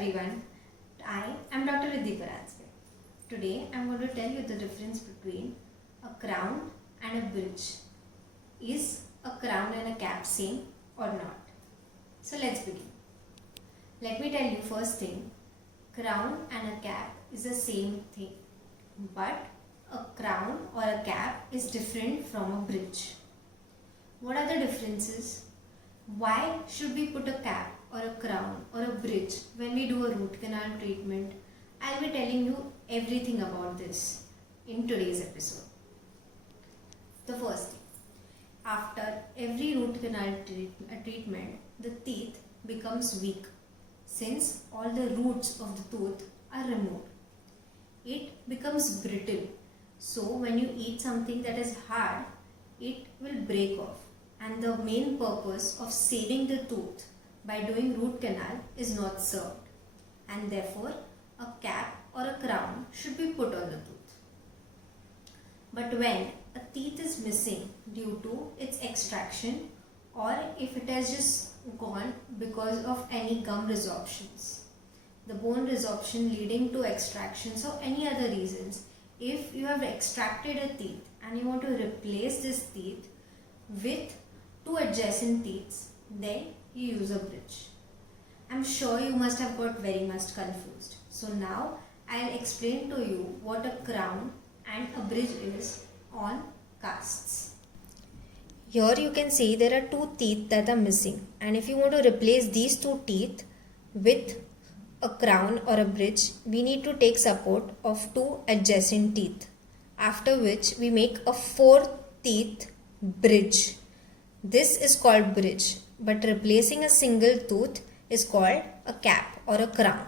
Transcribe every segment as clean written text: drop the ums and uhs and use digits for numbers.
everyone, I am Dr. Riddhi Paranjpe. Today I am going to tell you the difference between a crown and a bridge. Is a crown and a cap same or not? So let's begin. Let me tell you first thing, crown and a cap is the same thing, but a crown or a cap is different from a bridge. What are the differences? Why should we put a cap or a crown or a bridge when we do a root canal treatment? I'll be telling you everything about this in today's episode. The first thing, after every root canal treatment, the teeth becomes weak since all the roots of the tooth are removed. It becomes brittle. So when you eat something that is hard, it will break off. And the main purpose of saving the tooth by doing root canal is not served, and therefore a cap or a crown should be put on the tooth. But when a teeth is missing due to its extraction, or if it has just gone because of any gum resorptions, the bone resorption leading to extractions or any other reasons, if you have extracted a teeth and you want to replace this teeth with two adjacent teeth, then you use a bridge. I'm sure you must have got very much confused. So now I'll explain to you what a crown and a bridge is on casts. Here you can see there are two teeth that are missing, and if you want to replace these two teeth with a crown or a bridge, we need to take support of two adjacent teeth, after which we make a 4-teeth bridge. This is called bridge, but replacing a single tooth is called a cap or a crown.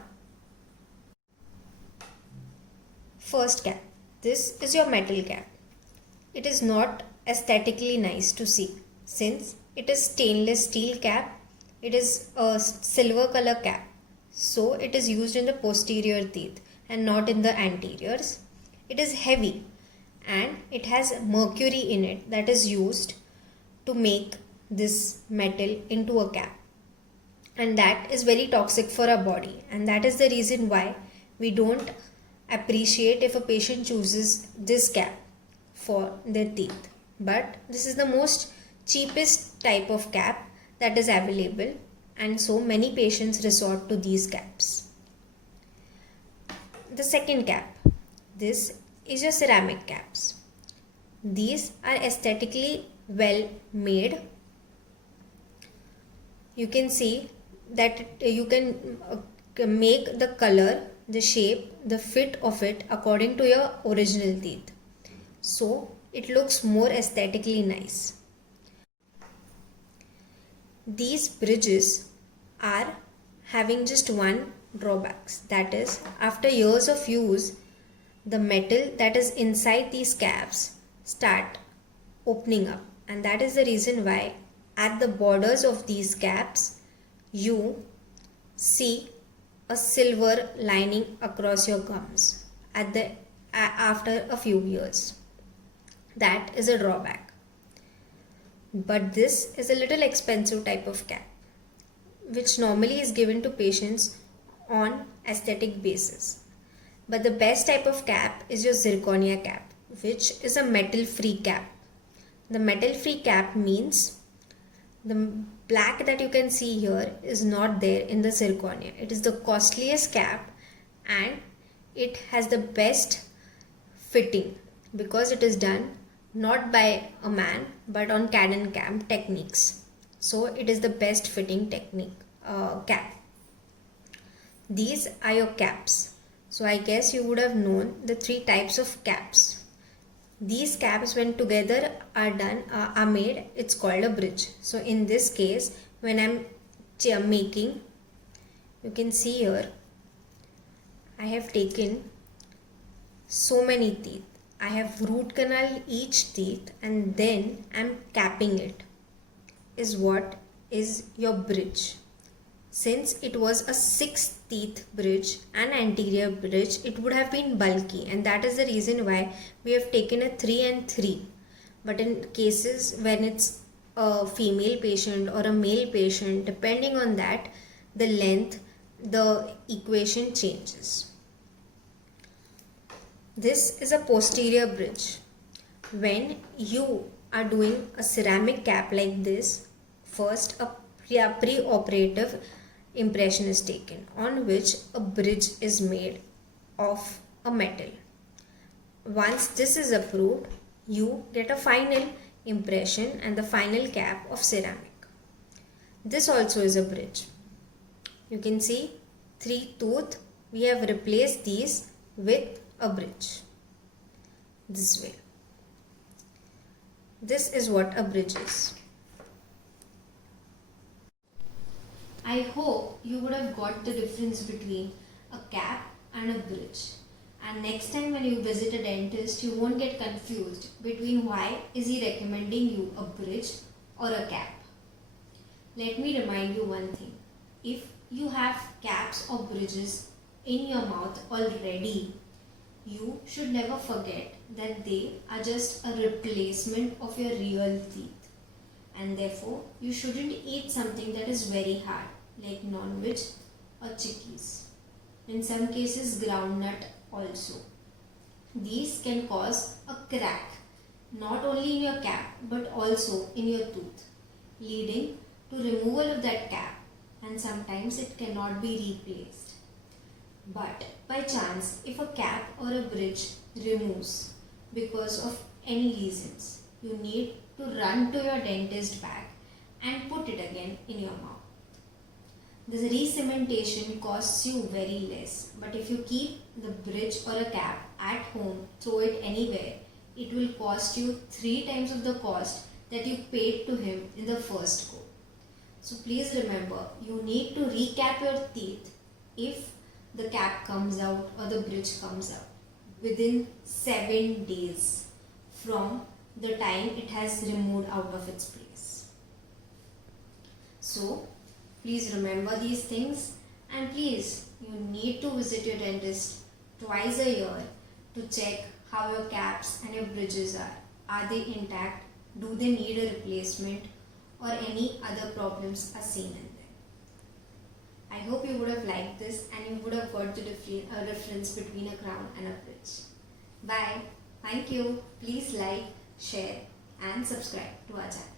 First cap. This is your metal cap. It is not aesthetically nice to see since it is stainless steel cap. It is a silver color cap. So it is used in the posterior teeth and not in the anteriors. It is heavy and it has mercury in it that is used to make this metal into a cap, and that is very toxic for our body, and that is the reason why we don't appreciate if a patient chooses this cap for their teeth. But this is the most cheapest type of cap that is available, and so many patients resort to these caps. The second cap, this is your ceramic caps. These are aesthetically well made. You can see that you can make the color, the shape, the fit of it according to your original teeth. So it looks more aesthetically nice. These bridges are having just one drawbacks, that is, after years of use, the metal that is inside these caps start opening up, and that is the reason why at the borders of these caps you see a silver lining across your gums after a few years. That is a drawback. But this is a little expensive type of cap, which normally is given to patients on aesthetic basis. But the best type of cap is your zirconia cap, which is a metal free cap. The metal free cap means the black that you can see here is not there in the zirconia. It is the costliest cap and it has the best fitting because it is done not by a man but on CAD and CAM techniques. So it is the best fitting technique cap. These are your caps. So I guess you would have known the three types of caps. These caps when together are made, it's called a bridge. So in this case, when I'm making, you can see here, I have taken so many teeth. I have root canal each teeth and then I'm capping it, is what is your bridge. Since it was a 6-teeth bridge and anterior bridge, it would have been bulky, and that is the reason why we have taken a 3 and 3. But in cases when it's a female patient or a male patient, depending on that, the length the equation changes. This is a posterior bridge. When you are doing a ceramic cap like this, first a pre-operative impression is taken on which a bridge is made of a metal. Once this is approved, you get a final impression and the final cap of ceramic. This also is a bridge. You can see 3 tooth. We have replaced these with a bridge. This way. This is what a bridge is. I hope you would have got the difference between a cap and a bridge. And next time when you visit a dentist, you won't get confused between why is he recommending you a bridge or a cap. Let me remind you one thing. If you have caps or bridges in your mouth already, you should never forget that they are just a replacement of your real teeth. And therefore, you shouldn't eat something that is very hard like non-veg or chickies. In some cases, groundnut also. These can cause a crack not only in your cap but also in your tooth, leading to removal of that cap, and sometimes it cannot be replaced. But by chance, if a cap or a bridge removes because of any reasons, you need to run to your dentist bag and put it again in your mouth. This re-cementation costs you very less, but if you keep the bridge or a cap at home, throw it anywhere, it will cost you 3 times of the cost that you paid to him in the first go. So please remember, you need to recap your teeth if the cap comes out or the bridge comes out within 7 days from the time it has removed out of its place. So please remember these things, and please, you need to visit your dentist twice a year to check how your caps and your bridges are. Are they intact? Do they need a replacement? Or any other problems are seen in them. I hope you would have liked this and you would have got the difference between a crown and a bridge. Bye. Thank you. Please like, share and subscribe to our channel.